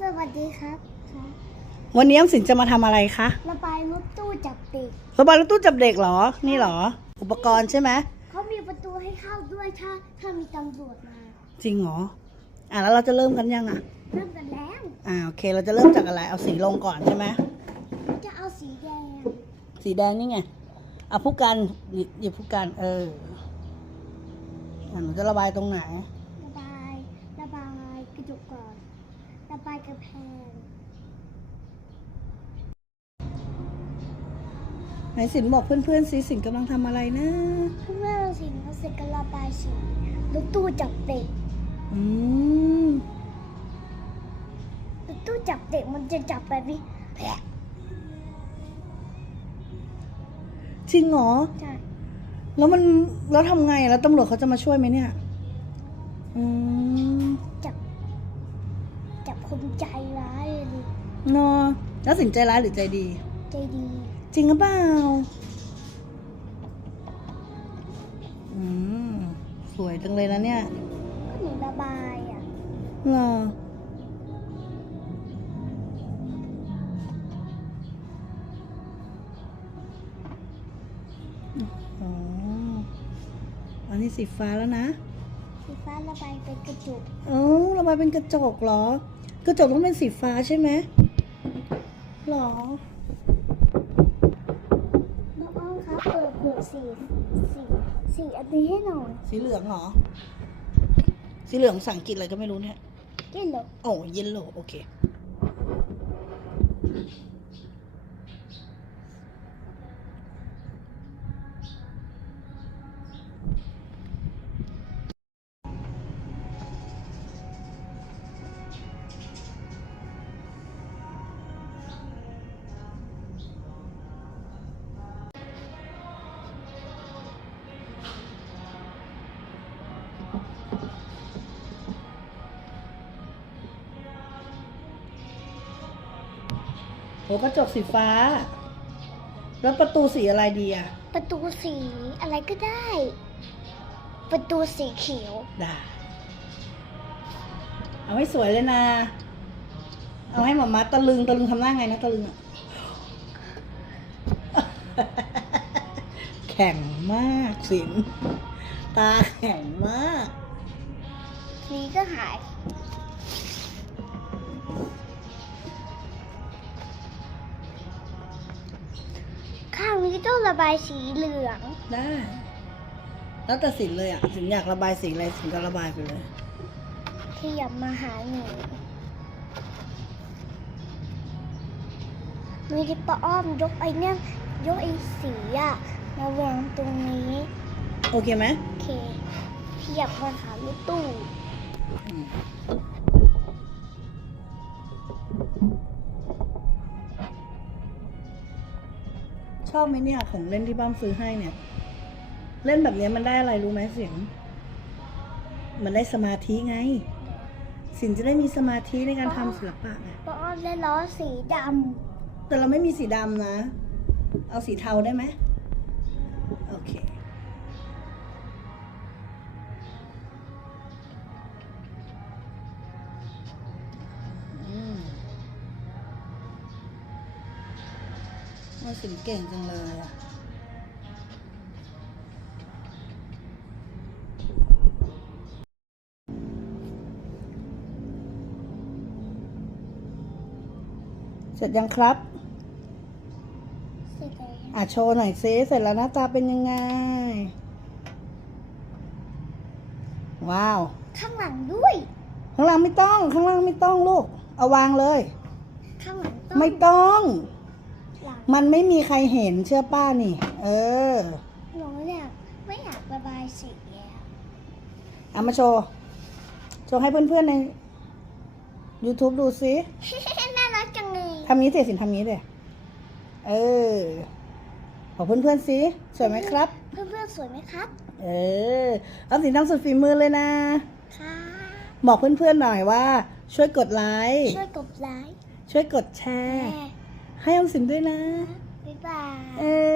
สวัสดีครับครับวันนี้ออมสินจะมาทำอะไรคะระบายรถตู้จับเด็กระบายรถตู้จับเด็กเหรอ นี่เหรอ อุปกรณ์ใช่ไหมเขามีประตูให้เข้าด้วยถ้าถ้ามีตำรวจมาจริงเหรอ อะแล้วเราจะเริ่มกันยังอะ เริ่มกันแล้วอ่าโอเค เราจะเริ่มจากอะไร เอาสีลงก่อนใช่ไหมจะเอาสีแดงสีแดงนี่ไงเอาผู้กันหยิบหยิบผู้กันเอออะหนูจะระบายตรงไหน ระบายกระแพงไหนสินบอกเพื่อนๆสิสินกำลังทำอะไรนะเพื่อนเราสิเราเสร็จกันระบายสีรถตู้จับเด็กอืมรถตู้จับเด็กมันจะจับแบบนี้แผลจริงเหรอใช่แล้วมันแล้วทำไงอะแล้วตำรวจเขาจะมาช่วยไหมเนี่ย อืมจับจับ คนใจร้ายเลยดิเนอะแล้วสินใจร้ายหรือใจดี ใจดี จริงหรือเปล่าอืมสวยจังเลยนะเนี่ยก็หนูระบายอะเหรออ๋ออันนี้สีฟ้าแล้วนะสีฟ้าระบายเป็นกระจกอ๋อระบายเป็นกระจกเหรอ กระจกต้องเป็นสีฟ้าใช่ไหมหรอน้องอ้อมครับเปิดเปิดสีสีสีอันนี้ให้หน่อยสีเหลืองเหรอ สีเหลืองภาษาอังกฤษอะไรก็ไม่รู้เนี่ยได้เหรอโอ้เยลโล่โอเค โหกระจกสีฟ้า แล้วประตูสีอะไรดีอะประตูสีอะไรก็ได้ ประตูสีเขียว ได้ เอาให้สวยเลยนะ เอาให้หมามาตะลึงตะลึงทำหน้าไงนะตะลึงอะแข็งมากสินตาแข็งมาก สีก็หาย ระบายสีเหลือง ได้ แล้วแต่สินเลยอะสินอยากระบายสีอะไรสินก็ระบายไปเลยขยับมาหาหนูมีที่ป้าอ้อมยกไอ้เนี่ยยกไอ้สีอะมาวางตรงนี้ โอเคไหมโอเคขยับมาหารถตู้ อืม ชอบไหมเนี่ยของเล่นที่บ้านซื้อให้เนี่ย เล่นแบบเนี้ยมันได้อะไรรู้ไหมเสียง มันได้สมาธิไง สินจะได้มีสมาธิในการทำศิลปะไงป้าอ้อมได้ล้อสีดแต่เราไม่มีสีดำนะ เอาสีเทาได้ไหมโอเค ว่าสินเก่งจังเลยอะเสร็จยังครับำเสร็จแล้วอะโชว์หน่อยซิเสร็จแล้วหน้าตาเป็นยังไง ว้าว ข้างหลังด้วย ข้างล่างไม่ต้อง ข้างล่างไม่ต้องลูก เอาวางเลย ข้างหลังต้อง ไม่ต้อง หลังมันไม่มีใครเห็นเชื่อป้านี่ เออ หนูเนี่ยไม่อยากระบายสีแล้วเอามาโชว์ โชว์ให้เพื่อนๆใน YouTube ดูซิน่ารักจังเลยทำนี้เสร็จสินทำนี้เลยเออบอกเพื่อนๆซิสวยไหมครับ เพื่อนๆสวยไหมครับ เออเอาสินทำสุดฝีมือเลยนะ ค่ะบอกเพื่อนๆหน่อยว่า ช่วยกดไลค์ช่วยกดไลค์ช่วยกดแชแชร์ ร์ ให้ออมสินด้วยนะ บ๊ายบายเออ